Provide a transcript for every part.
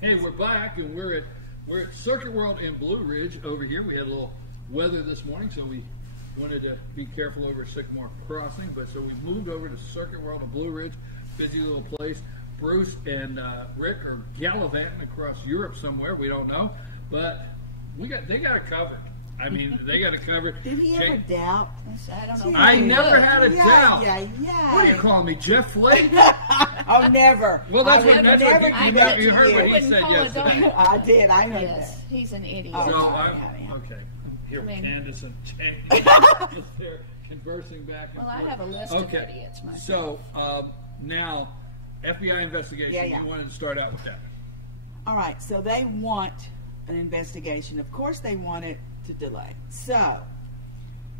Hey, we're back, and we're at Circuit World in Blue Ridge over here. We had a little weather this morning, so we wanted to be careful over Sycamore Crossing. But so we moved over to Circuit World in Blue Ridge, busy little place. Bruce and Rick are gallivanting across Europe somewhere. We don't know, but they got it covered. I mean, they got it covered. Did he ever doubt? I don't know. I never had a doubt. Yeah. What are you calling me, Jeff Flake? Oh, never. Well, that's what you heard what he wouldn't said call a yesterday. dog. I did. I heard Yes, he's an idiot. Oh. So okay. Here, I mean- Candace and Jane they're conversing back and Well, I forth. have a list of idiots myself. So now, FBI investigation. Yeah. We wanted to start out with that. All right, so they want an investigation. Of course they want it to delay. So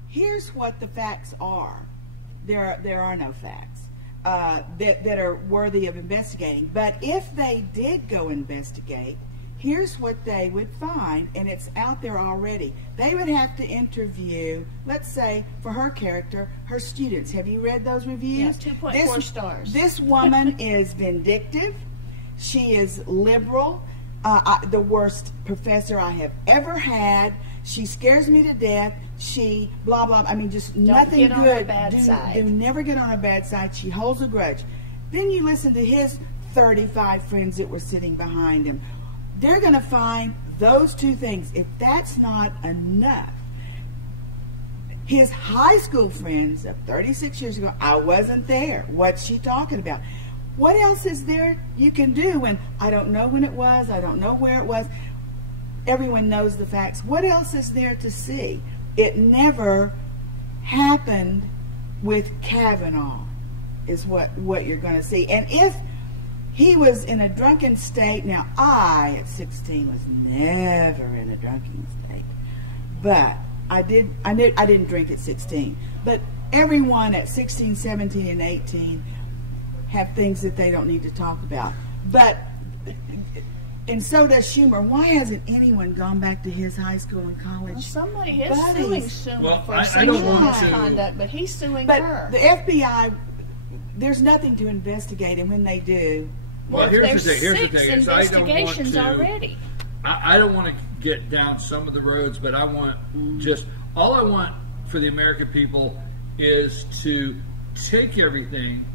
here's what the facts are. There are no facts that are worthy of investigating. But if they did go investigate, here's what they would find, and it's out there already. They would have to interview, let's say, for her character, her students. Have you read those reviews? Yeah, 2.4 stars. This woman is vindictive. She is liberal. The worst professor I have ever had. She scares me to death. She blah blah. I mean, just nothing get good. on her bad side. Do never get on her bad side. She holds a grudge. Then you listen to his 35 friends that were sitting behind him. They're going to find those two things. If that's not enough, his high school friends of 36 years ago, I wasn't there. What's she talking about? What else is there you can do? And I don't know when it was. I don't know where it was. Everyone knows the facts. What else is there to see? It never happened with Kavanaugh, is what you're going to see. And if he was in a drunken state, now I at 16 was never in a drunken state, but I didn't drink at 16. But everyone at 16, 17, and 18 have things that they don't need to talk about. But and so does Schumer. Why hasn't anyone gone back to his high school and college? Well, somebody is buddies? suing Schumer Well, for I don't sexual want to- misconduct, but he's suing But her. the FBI, there's nothing to investigate, and when they do, Well, here's there's the thing. Here's the 6 thing. Is I don't want investigations to. already. I don't want to get down some of the roads, but I want just all I want for the American people is to take everything.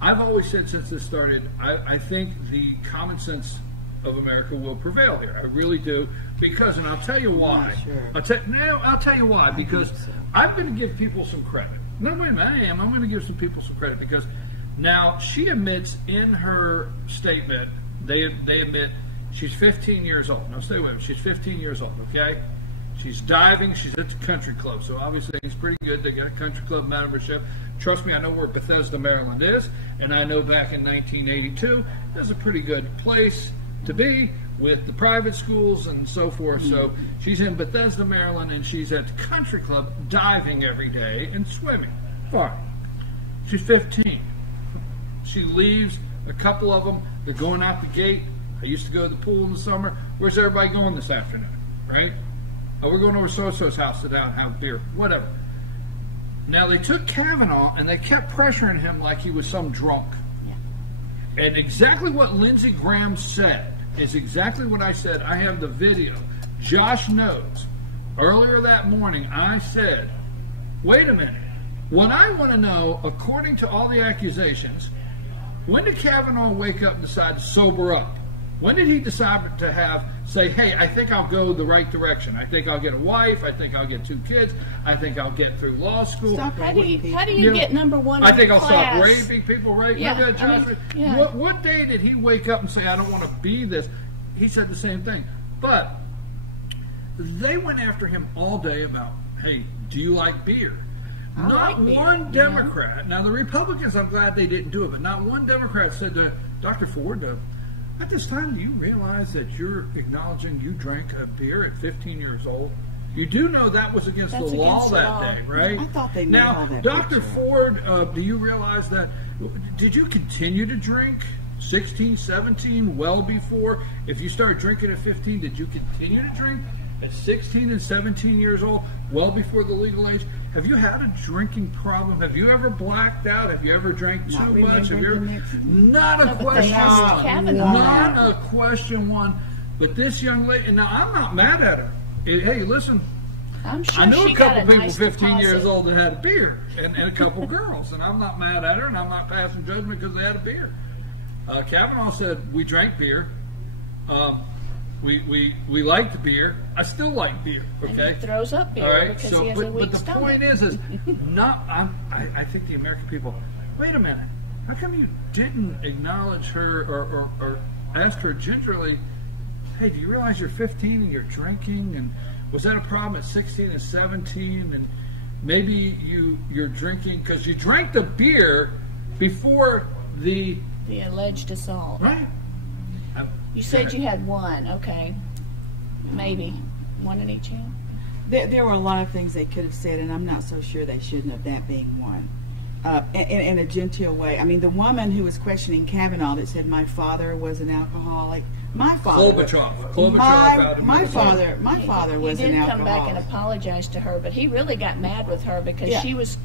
I've always said since this started, I think the common sense of America will prevail here. I really do, because, and I'll tell you why. Sure. I'll tell you why, because I'm going to give people some credit. No, wait a minute, I'm going to give some people some credit, because now she admits in her statement, they admit she's 15 years old. Now stay with me, she's 15 years old, okay? She's diving, she's at the country club, so obviously it's pretty good. They got a country club membership. Trust me, I know where Bethesda, Maryland is, and I know back in 1982, it was a pretty good place to be with the private schools and so forth. So she's in Bethesda, Maryland, and she's at the country club diving every day and swimming. Fine. She's 15. She leaves, a couple of them, they're going out the gate. I used to go to the pool in the summer. Where's everybody going this afternoon, right? Oh, we're going over so-and-so's house to down and have beer, whatever. Now, they took Kavanaugh, and they kept pressuring him like he was some drunk. Yeah. And exactly what Lindsey Graham said is exactly what I said. I have the video. Josh knows. Earlier that morning, I said, wait a minute. What I want to know, according to all the accusations, when did Kavanaugh wake up and decide to sober up? When did he decide to say, hey, I think I'll go the right direction. I think I'll get a wife. I think I'll get 2 kids. I think I'll get through law school. Stop How do you get number one I in think the I'll class? stop raping people, right? Yeah, yeah. What day did he wake up and say, I don't want to be this? He said the same thing. But they went after him all day about, hey, do you like beer? Not one Democrat. Now, the Republicans, I'm glad they didn't do it, but not one Democrat said to Dr. Ford, at this time, do you realize that you're acknowledging you drank a beer at 15 years old? You do know that was against the law that day, right? I thought they knew all Now, that. Dr. Ford, do you realize that, did you continue to drink 16, 17, well before? If you started drinking at 15, did you continue to drink at 16 and 17 years old, well before the legal age? have you had a drinking problem? Have you ever blacked out? Have you ever drank too much? Have you ever, not a question one. Not a question one. But this young lady, now I'm not mad at her. Hey, listen, I'm sure I know she a couple got a people nice 15 years deposit. old that had a beer, and a couple girls, and I'm not mad at her, and I'm not passing judgment because they had a beer. Kavanaugh said we drank beer. We liked beer. I still like beer. Okay. And he throws up beer, all right. because So, he has a weak but the stomach. point is not. I think the American people. Wait a minute. How come you didn't acknowledge her or ask her gingerly? Hey, do you realize you're 15 and you're drinking? And was that a problem at 16 and 17? And maybe you're drinking because you drank the beer before the alleged assault. right. You said you had one. Okay, maybe one in each hand. There were a lot of things they could have said, and I'm not so sure they shouldn't have, that being one. In a genteel way. I mean, the woman who was questioning Kavanaugh that said my father was an alcoholic. My father. My father was He an did come back and alcoholic. apologize to her, but he really got mad with her because Yeah. she was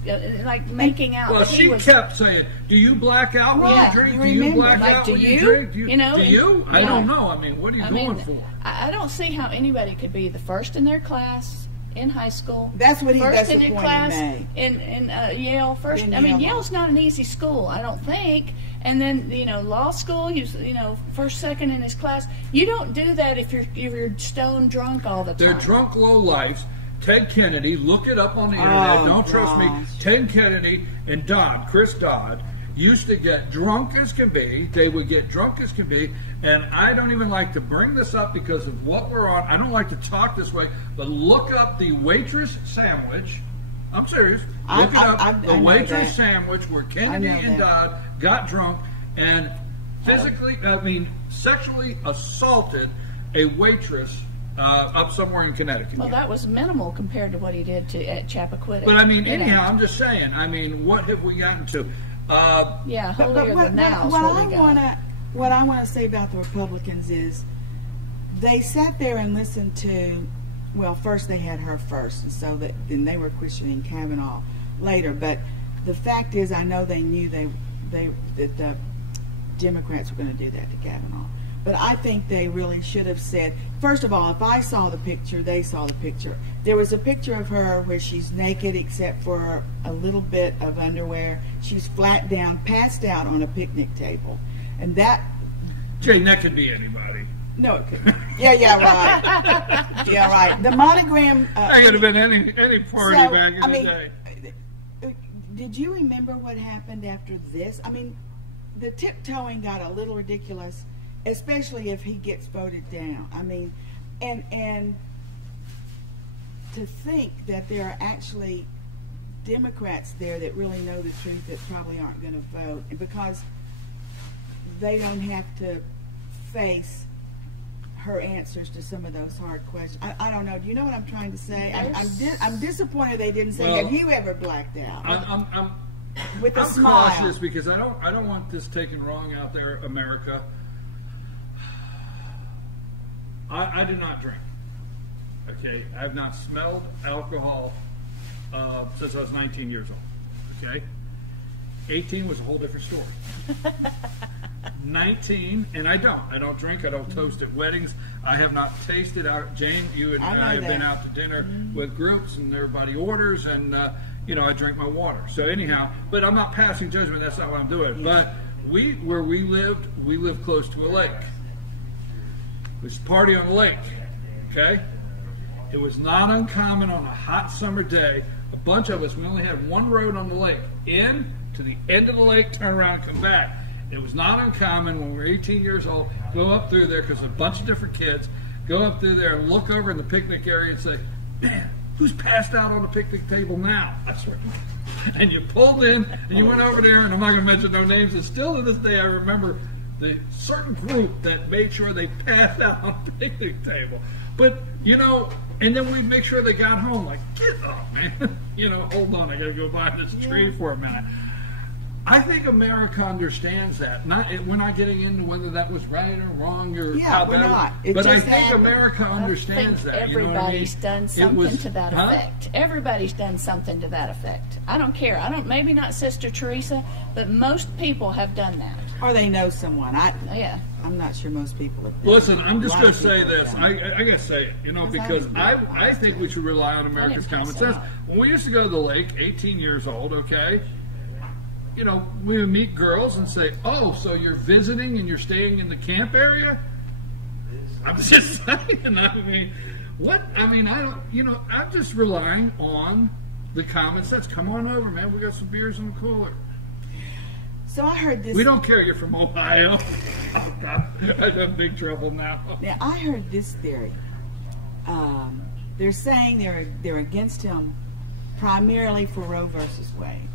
like making out. Well, that she he was, kept saying, "Do you black out when Yeah, you drink? you Do you remember. black Like, out do when you? you drink? You know, do and- you? I yeah. don't know. I mean, what are you going for?" I don't see how anybody could be the first in their class in high school. That's what he. First That's in the their point class he made. in Yale. First, In I mean, Yale. Yale's not an easy school, I don't think. And then law school, first, second in his class. You don't do that if you're stone drunk all the time. They're drunk lowlifes. Ted Kennedy, look it up on the internet. Oh, Don't trust me. gosh. Ted Kennedy and Chris Dodd, used to get drunk as can be. They would get drunk as can be. And I don't even like to bring this up because of what we're on. I don't like to talk this way. But look up the waitress sandwich. I'm serious. Look it up. I The know waitress that. sandwich where Kennedy I know and that. Dodd got drunk and sexually assaulted a waitress up somewhere in Connecticut. Well, that was minimal compared to what he did at Chappaquiddick. But I mean, anyhow, I'm just saying. I mean, what have we gotten to? Yeah, But holier than thou is what what I we got. what I want to say about the Republicans is they sat there and listened to. Well, first they had her first, and so then they were questioning Kavanaugh later. But the fact is, I know they knew that the Democrats were going to do that to Kavanaugh. But I think they really should have said, first of all, if I saw the picture, they saw the picture. There was a picture of her where she's naked except for a little bit of underwear. She's flat down, passed out on a picnic table. And that... Jane, that could be anybody. No, it couldn't. Yeah, right. Yeah, right. The monogram... That could have been any party so, back in I the mean, day. Did you remember what happened after this? I mean, the tiptoeing got a little ridiculous, especially if he gets voted down. I mean, and to think that there are actually Democrats there that really know the truth that probably aren't going to vote, and because they don't have to face her answers to some of those hard questions. I don't know. Do you know what I'm trying to say? I'm disappointed they didn't say, have you ever blacked out? I'm With a I'm smile. cautious because I don't want this taken wrong out there, America. I do not drink. Okay, I have not smelled alcohol since I was 19 years old. Okay, 18 was a whole different story. 19, and I don't drink. I don't toast at weddings. I have not tasted out. Jane, you and I have been out to dinner with groups, and everybody orders, and I drink my water. So anyhow, but I'm not passing judgment. That's not what I'm doing. But where we lived close to a lake. It was a party on the lake. Okay, it was not uncommon on a hot summer day. A bunch of us. We only had one road on the lake. In to the end of the lake, turn around, come back. It was not uncommon when we were 18 years old, go up through there, because a bunch of different kids, go up through there and look over in the picnic area and say, man, who's passed out on the picnic table now? That's right. And you pulled in, and you went over there, and I'm not going to mention no names, and still to this day I remember the certain group that made sure they passed out on the picnic table. But, and then we'd make sure they got home, like, get up, man. Hold on, I got to go by this tree for a minute. I think America understands that. We're not getting into whether that was right or wrong or Yeah, we're not. It but I just think happened. America understands that. Everybody's done something to that huh? effect. Everybody's done something to that effect. I don't care. Maybe not Sister Teresa, but most people have done that. Or they know someone. Yeah. I'm not sure most people have done Listen, it. I'm just A lot going to of say people have this. done it. I got to say it, because I think we should rely on America's didn't common pass sense. out. When we used to go to the lake, 18 years old, okay, we would meet girls and say, oh, so you're visiting and you're staying in the camp area? I'm just saying. I don't, I'm just relying on the common sense. Come on over, man. We got some beers in the cooler. So I heard this. We don't care you're from Ohio. Oh, God. I'm in big trouble now. Now I heard this theory. They're saying they're against him primarily for Roe versus Wade,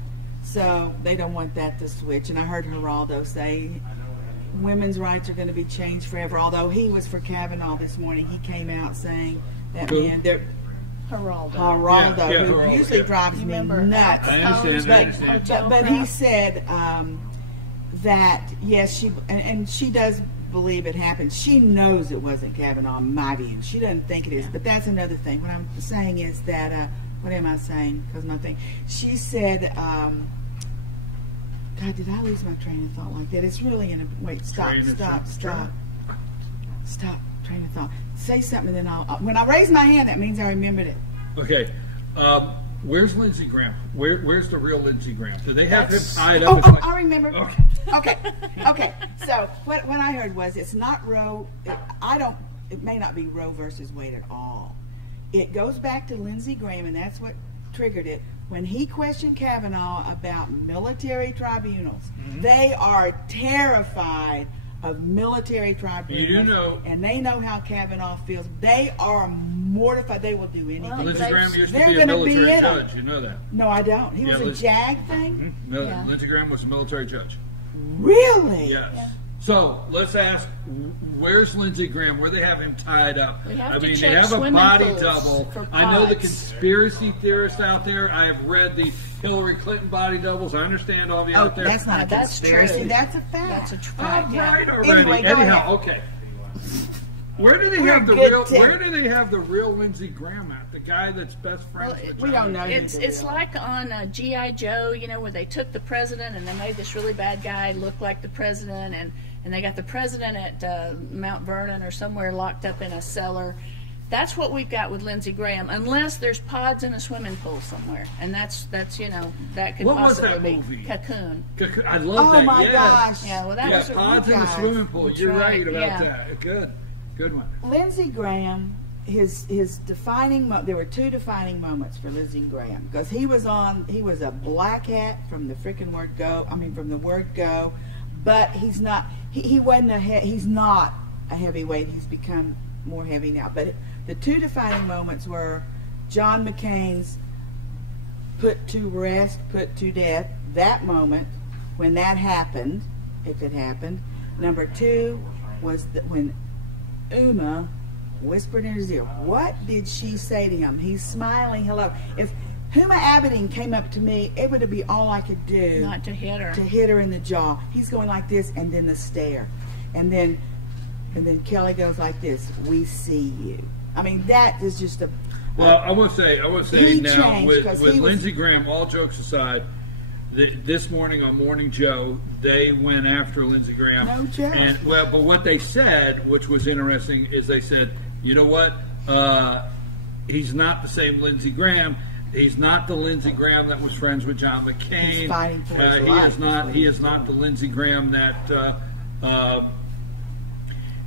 so they don't want that to switch. And I heard Geraldo say women's rights are going to be changed forever. Although he was for Kavanaugh this morning, he came out saying that man, Geraldo. Geraldo, who Geraldo, usually yeah. drives me Remember nuts. I understand. But he said that yes, she does believe it happened. She knows it wasn't Kavanaugh, in my view. She doesn't think it is. But that's another thing. What I'm saying is that what am I saying? Because nothing. She said, God, did I lose my train of thought like that? It's really in a wait. Stop. Train of thought. Say something, and then I'll. When I raise my hand, that means I remembered it. Okay. Where's Lindsey Graham? Where's the real Lindsey Graham? Do they have him tied up? Oh, I remember. Okay. Okay. So what I heard was it's not Roe. It may not be Roe versus Wade at all. It goes back to Lindsey Graham, and that's what triggered it. When he questioned Kavanaugh about military tribunals, they are terrified of military tribunals. You do know. And they know how Kavanaugh feels. They are mortified. They will do anything. Well, Lindsey Graham used to they're be a gonna be military in 'em. judge. You know that. No, I don't. He was a JAG thing? No, Yeah. Lindsey Graham was a military judge. Really? Yes. Yeah. So let's ask, where's Lindsey Graham? Where they have him tied up? We have to they check have a swimming body pools double. for I know the pods. conspiracy theorists out there. I have read the Hillary Clinton body doubles. I understand all of you out there. That's not a That's conspiracy. true. That's a fact. That's a All fact. right, Yeah. already. Anyway, go Anyhow, ahead. okay. Where do they We're have the good real? to- Where do they have the real Lindsey Graham at? The guy that's best friends with we Johnny don't know. It's who the real- like on G.I. Joe, where they took the president and they made this really bad guy look like the president, and they got the president at Mount Vernon or somewhere locked up in a cellar. That's what we've got with Lindsey Graham, unless there's pods in a swimming pool somewhere, and that's that could What was possibly that be movie? Cocoon. I love Oh that. my yes. gosh. Yeah, well, that was a pods in the guys. swimming pool. That's You're right, right about yeah. that. Good one. Lindsey Graham, his defining there were two defining moments for Lindsey Graham because he was a black hat from the freaking word go. I mean from the word go, but he's not. He wasn't he's not a heavyweight. He's become more heavy now. But the two defining moments were John McCain's put to rest, put to death. That moment when that happened, if it happened. Number two was when Uma whispered in his ear. What did she say to him? He's smiling. Hello. If Huma Abedin came up to me, it would be all I could do Not to hit her. to hit her in the jaw. He's going like this, and then the stare, and then Kelly goes like this. We see you. I mean, that is just a. Well, I want to say He now changed, 'cause with he was- Lindsey Graham. All jokes aside, this morning on Morning Joe, they went after Lindsey Graham. No joke. But what they said, which was interesting, is they said, you know what? He's not the same Lindsey Graham. He's not the Lindsey Graham that was friends with John McCain. He's fighting for his He life, is is not. what He he's is not the doing. Lindsey Graham that.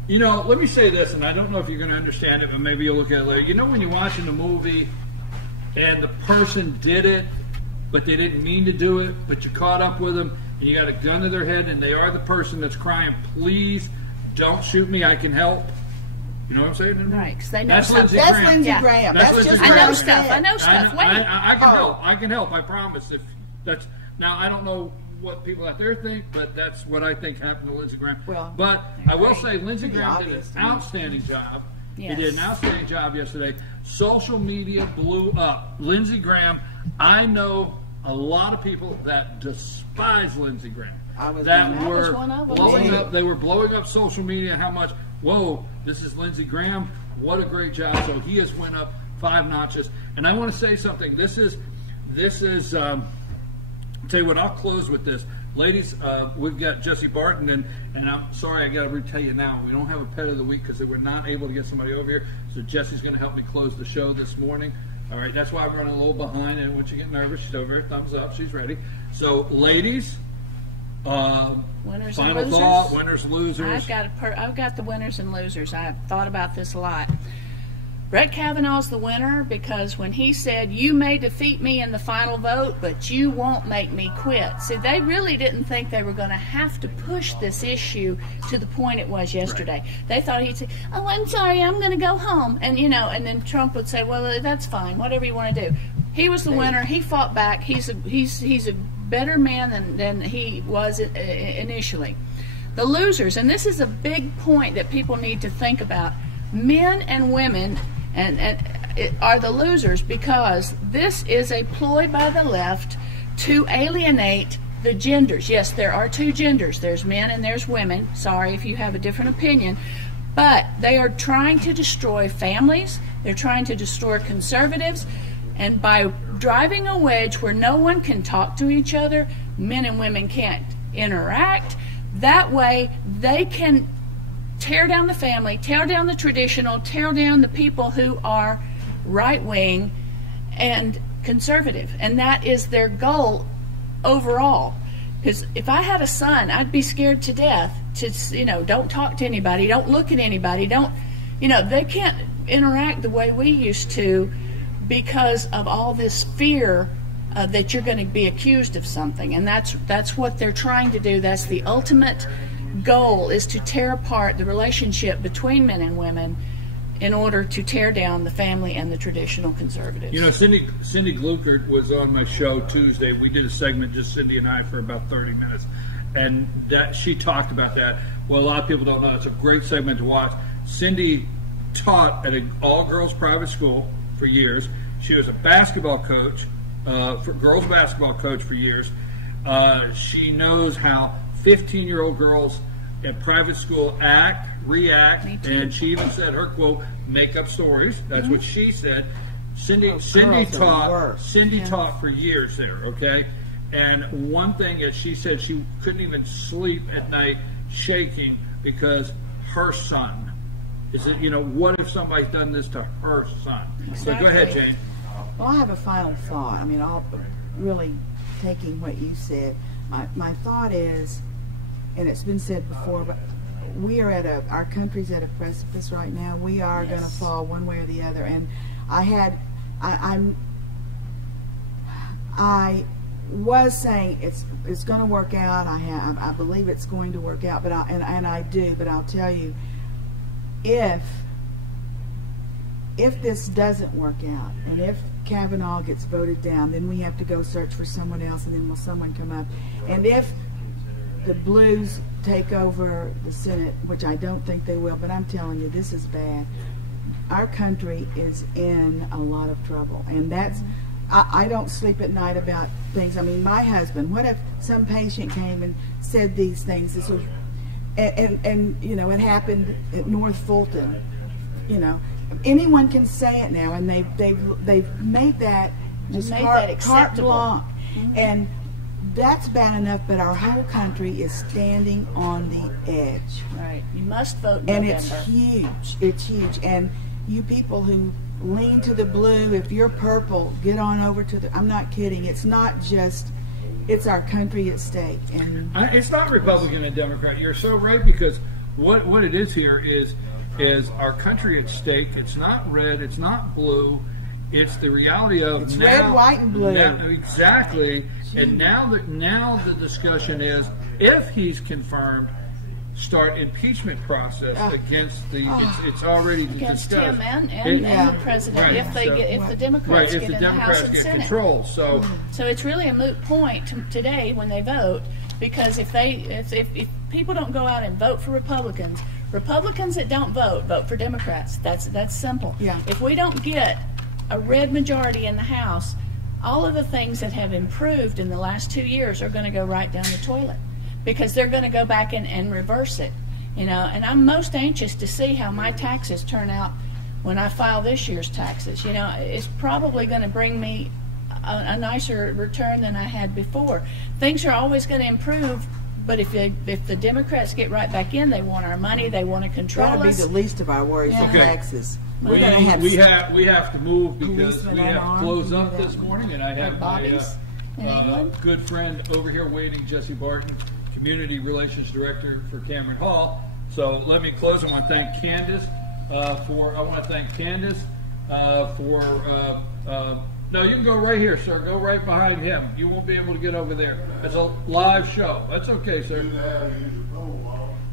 Let me say this, and I don't know if you're going to understand it, but maybe you'll look at it later. When you're watching a movie and the person did it, but they didn't mean to do it, but you caught up with them, and you got a gun to their head, and they are the person that's crying, please don't shoot me, I can help. You know what I'm saying? Right, because they know That's something. Lindsey That's Graham. Lindsey Yeah. Graham. That's That's Lindsey just Graham. what I know I'm stuff. saying. I know stuff. Wait. I can Oh. help. I can help. I promise. If that's now, I don't know what people out there think, but that's what I think happened to Lindsey Graham. Well, but I will right. say Lindsey Pretty Graham did an obvious to me. outstanding job. Yes. He did an outstanding job yesterday. Social media blew up. Lindsey Graham, I know a lot of people that despise Lindsey Graham. I was that one. were I was one of them. blowing up. They were blowing up social media. How much? Whoa! This is Lindsey Graham. What a great job! So he has went up 5 notches. And I want to say something. This is. Tell you what. I'll close with this, ladies. We've got Jesse Barton, and I'm sorry I got to tell you now. We don't have a pet of the week because they were not able to get somebody over here. So Jesse's going to help me close the show this morning. All right, that's why I'm running a little behind, and once you get nervous, she's over here, thumbs up, she's ready. So, ladies, winners final and losers. thought, winners, losers. I've got the winners and losers. I've thought about this a lot. Brett Kavanaugh's the winner because when he said, "You may defeat me in the final vote, but you won't make me quit." See, they really didn't think they were going to have to push this issue to the point it was yesterday. Right. They thought he'd say, "Oh, I'm sorry, I'm going to go home," and and then Trump would say, "Well, that's fine, whatever you want to do." He was the winner. He fought back. He's a better man than he was initially. The losers, and this is a big point that people need to think about. Men and women are the losers because this is a ploy by the left to alienate the genders. Yes, there are 2 genders. There's men and there's women. Sorry if you have a different opinion. But they are trying to destroy families. They're trying to destroy conservatives. And by driving a wedge where no one can talk to each other, men and women can't interact, that way they can tear down the family, tear down the traditional, tear down the people who are right-wing and conservative. And that is their goal overall. Because if I had a son, I'd be scared to death to, don't talk to anybody, don't look at anybody, they can't interact the way we used to because of all this fear that you're going to be accused of something. And that's what they're trying to do. That's the ultimate goal, is to tear apart the relationship between men and women in order to tear down the family and the traditional conservatives. Cindy Gluckert was on my show Tuesday. We did a segment, just Cindy and I, for about 30 minutes, and she talked about that. Well, a lot of people don't know. It's a great segment to watch. Cindy taught at an all-girls private school for years. She was a basketball coach, for girls basketball coach for years. She knows how 15-year-old girls at private school react, and she even said her quote, "make up stories." That's what she said. Cindy taught for years there, okay? And one thing that she said, she couldn't even sleep at night shaking because her son what if somebody's done this to her son? Exactly. So go ahead, Jane. Well, I have a final thought. I mean, I'll really taking what you said. My thought is, and it's been said before, but we are our country's at a precipice right now. We are going to fall one way or the other. And I was saying it's going to work out. I believe it's going to work out, but I do. But I'll tell you, if this doesn't work out, and if Kavanaugh gets voted down, then we have to go search for someone else, and then will someone come up? And if the blues take over the Senate, which I don't think they will, but I'm telling you, this is bad. Our country is in a lot of trouble, and that's, I don't sleep at night about things. I mean, my husband, what if some patient came and said these things? This was, and it happened at North Fulton. Anyone can say it now, and they've made that just carte blanche, and that's bad enough. But our whole country is standing on the edge. Right. You must vote in and November. It's huge. It's huge. And you people who lean to the blue, if you're purple, get on over to the. I'm not kidding. It's not just. It's our country at stake. And it's not Republican and Democrat. You're so right, because what it is here is our country at stake. It's not red. It's not blue. It's the reality of it's red, white, and blue. Exactly. And now the discussion is, if he's confirmed, start impeachment process against the. It's already against discussed. him and the president, right. if the Democrats get in the House and Senate. Control. So it's really a moot point today when they vote, because if people don't go out and vote for Republicans that don't vote for Democrats. That's simple. Yeah. If we don't get a red majority in the House, all of the things that have improved in the last 2 years are going to go right down the toilet, because they're going to go back and reverse it. And I'm most anxious to see how my taxes turn out when I file this year's taxes. It's probably going to bring me a nicer return than I had before. Things are always going to improve, but if the Democrats get right back in, they want our money, they want to control That'll us. be the least of our worries, Yeah. the taxes. We have to move because we have to close up this morning, and I have my good friend over here waiting, Jesse Barton, Community Relations Director for Cameron Hall. So let me close. I want to thank Candace no, you can go right here, sir. Go right behind him. You won't be able to get over there. It's a live show. That's okay, sir. No,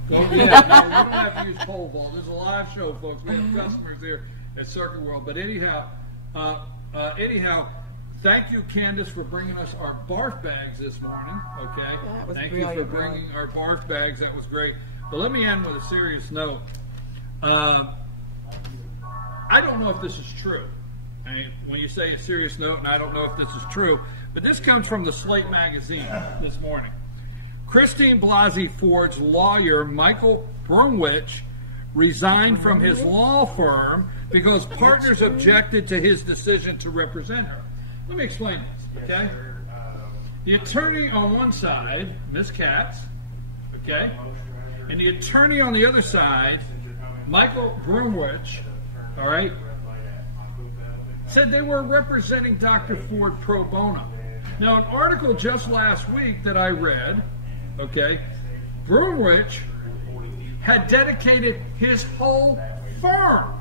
we don't have to use pole vault. This is a live show, folks. We have customers here at Circuit World. But anyhow, thank you, Candace, for bringing us our barf bags this morning. Okay, thank you for bringing our barf bags. That was great. But let me end with a serious note. I don't know if this is true. I mean, when you say a serious note, and I don't know if this is true, but this comes from the Slate magazine this morning. Christine Blasey Ford's lawyer, Michael Brumwich, resigned from his law firm because partners objected to his decision to represent her. Let me explain this, okay? The attorney on one side, Ms. Katz, okay, and the attorney on the other side, Michael Brumwich, all right, said they were representing Dr. Ford pro bono. Now, an article just last week that I read, okay, Brumwich had dedicated his whole firm,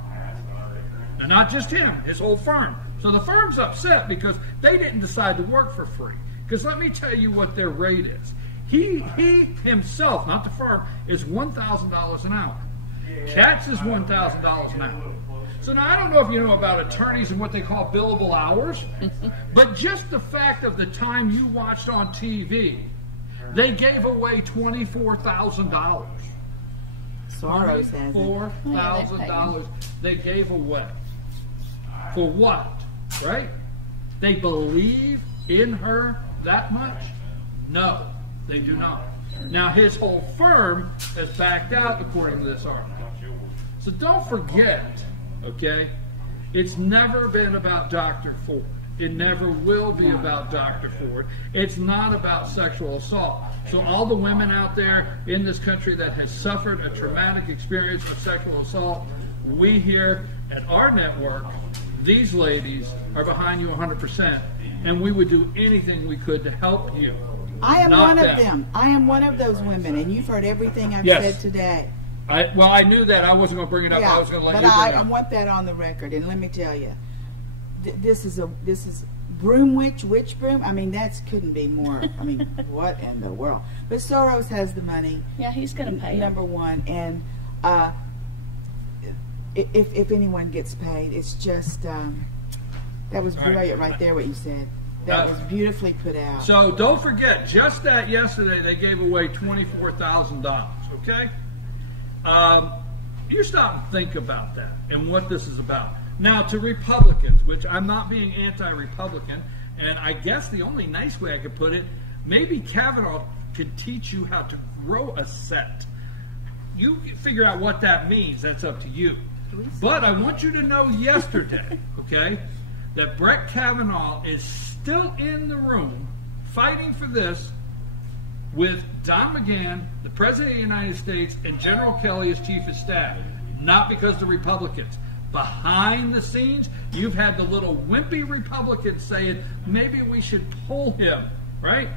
and not just him, his whole firm. So the firm's upset because they didn't decide to work for free. Because let me tell you what their rate is. He himself, not the firm, is $1,000 an hour. Katz is $1,000 an hour. So now I don't know if you know about attorneys and what they call billable hours, but just the fact of the time you watched on TV, they gave away $24,000. Soros has $4,000 they gave away. For what? Right? They believe in her that much? No, they do not. Now his whole firm has backed out according to this article. So don't forget, okay, it's never been about Dr. Ford. It never will be about Dr. Ford. It's not about sexual assault. So all the women out there in this country that has suffered a traumatic experience of sexual assault, we here at our network, these ladies are behind you 100%, and we would do anything we could to help you. I am one of them. I am one of those women, and you've heard everything I've said today. I knew that. I wasn't going to bring it up. I was going to let you bring it up. But I want that on the record, and let me tell you, this is Brumwich, witch broom. I mean, that couldn't be more. I mean, what in the world? But Soros has the money. Yeah, he's going to pay number one, and if anyone gets paid, it's just that was brilliant right there. What you said. That was beautifully put out. So don't forget, just that yesterday they gave away $24,000. Okay. You stop and think about that and what this is about. Now, to Republicans, which I'm not being anti-Republican, and I guess the only nice way I could put it, maybe Kavanaugh could teach you how to grow a set. You figure out what that means. That's up to you. But I want you to know yesterday, okay, that Brett Kavanaugh is still in the room fighting for this with Don McGahn, the President of the United States, and General Kelly as Chief of Staff. Not because the Republicans. Behind the scenes, you've had the little wimpy Republicans saying, maybe we should pull him, right?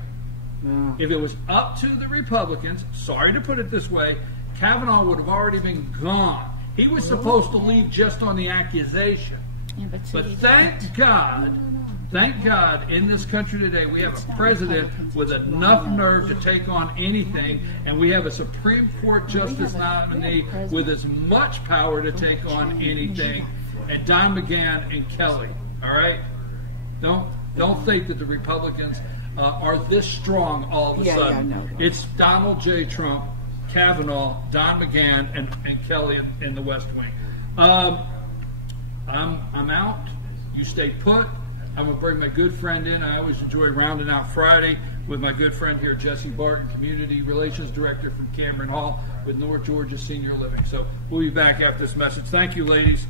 Yeah. If it was up to the Republicans, sorry to put it this way, Kavanaugh would have already been gone. He was supposed to leave just on the accusation. Yeah, but thank God, in this country today, we have a president with enough nerve to take on anything, and we have a Supreme Court justice nominee with as much power to take on anything, and Don McGahn and Kelly. All right, don't think that the Republicans are this strong all of a sudden. No. It's Donald J. Trump, Kavanaugh, Don McGahn, and Kelly in the West Wing. I'm out. You stay put. I'm going to bring my good friend in. I always enjoy rounding out Friday with my good friend here, Jesse Barton, Community Relations Director from Cameron Hall with North Georgia Senior Living. So we'll be back after this message. Thank you, ladies.